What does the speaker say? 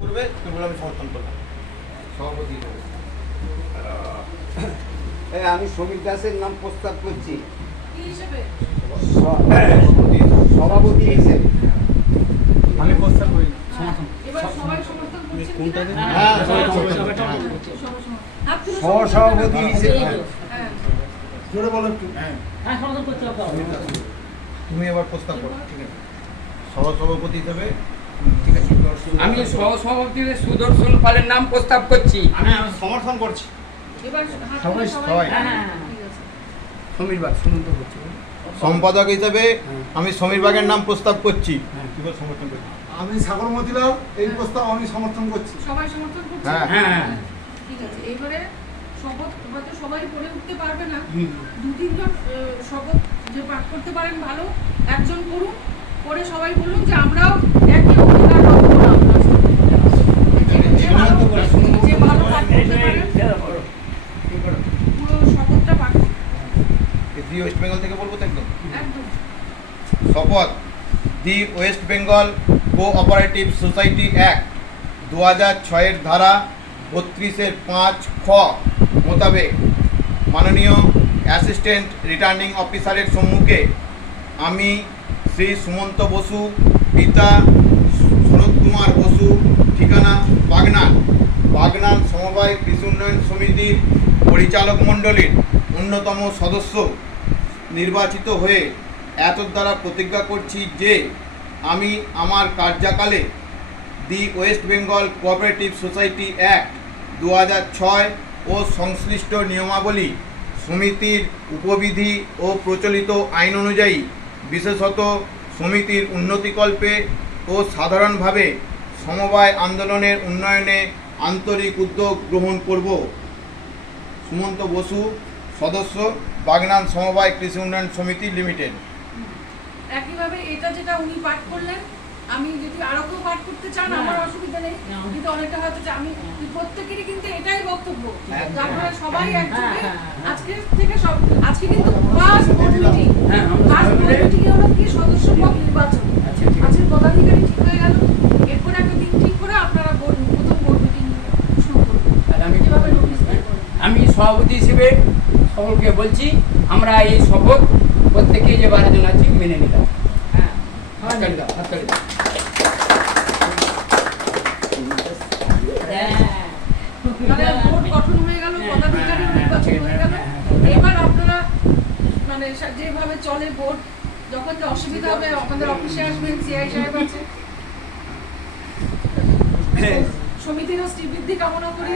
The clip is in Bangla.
করবে কেবল আমি সমর্থন করলাম। সভাপতি আমি সমীর দাসের নাম প্রস্তাব করছি সভাপতি হিসেবে। আমি প্রস্তাব করি না, সমর্থন। সহসভাপতি হিসেবে জোরে বলো একটু। তুমি এবার প্রস্তাব করো, ঠিক আছে? সহসভাপতি হিসেবে ঠিক আছে। আমি সহসভাপতি সুদর্শন পালের নাম প্রস্তাব করছি। আমি সমর্থন করছি। সবাই সমীর বাগ সুমন্ত করছি। সম্পাদক হিসেবে আমি সমীর বাগের নাম প্রস্তাব করছি। সমর্থন করছি। আমি সাগর মতিলাল এই প্রস্তাব আমি সমর্থন করছি। সবাই সমর্থন করছে। হ্যাঁ হ্যাঁ ঠিক আছে, এবারে শপথ হয়তো সবাই পড়ে উঠতে পারবে না, দু তিনজন শপথ যে পাঠ করতে পারেন ভালো একজন করুন, পরে সবাই বলুন যে আমরাও একই অঙ্গীকার রক্ষা করব আপনার সাথে। যে ভালো পাঠ করতে পারেন পুরো শপথটা পাঠ করুন। দি ওয়েস্ট বেঙ্গল থেকে বলবো তো একদম। একদম শপথ। The West Bengal Cooperative Society Act 2006 ধারা 32(5) খ মোতাবেক মাননীয় অ্যাসিস্ট্যান্ট রিটার্নিং অফিসারের সম্মুখে আমি শ্রী সুমন্ত বসু, পিতা শরৎ কুমার বসু, ঠিকানা বাগনান সমবায় কৃষি উন্নয়ন সমিতির পরিচালক মণ্ডলীর অন্যতম সদস্য নির্বাচিত হয়ে এতদ্বারা প্রতিজ্ঞা করছি যে আমি আমার কার্যকালে the West Bengal Cooperative Society Act 2006 ও সংশ্লিষ্ট নিয়মাবলী, সমিতির উপবিধি ও প্রচলিত আইন অনুযায়ী, বিশেষত সমিতির উন্নতিকল্পে ও সাধারণভাবে সমবায় আন্দোলনের উন্নয়নে আন্তরিক উদ্যোগ গ্রহণ করব। সুমন্ত বসু, সদস্য, বাগনান সমবায় কৃষি উন্নয়ন সমিতি লিমিটেড। একইভাবে এটা যেটা উনি পাঠ করলেন, আমি যদি আরো কেউ পাঠ করতে চান আমার অসুবিধা নেই, কিন্তু অনেকটা হয়তো আমি প্রত্যেকেরই কিন্তু এটাই বক্তব্য, আপনারা সবাই একযোগে আজকে থেকে সব আজকে কিন্তু first board meeting, first board meeting হলো কি সদস্য পদ নির্বাচন। আজকে পদাধিকারী ঠিক হয়ে গেল, এরপর একটা দিন ঠিক করে আপনারা প্রথম বোর্ড মিটিং শুরু করবেন। আমি যেভাবে নোটিশ বের করবেন। আমি সভাপতি হিসেবে সকলকে বলছি আমরা এই শপথ প্রত্যেকে যে 12 জন আছি মেনে নিলাম। হ্যাঁ, হাততালি দাও, হাততালি দাও। মানে বোর্ড গঠন হয়ে গেল, পদাধিকারী নির্বাচন হয়ে গেল। এবার আপনারা মানে যেভাবে চলে বোর্ড, যখন যে অসুবিধা হবে আমাদের অফিসে আসবেন, সিআই সাহেব আছে। সমিতিরও শ্রীবৃদ্ধি কামনা করি,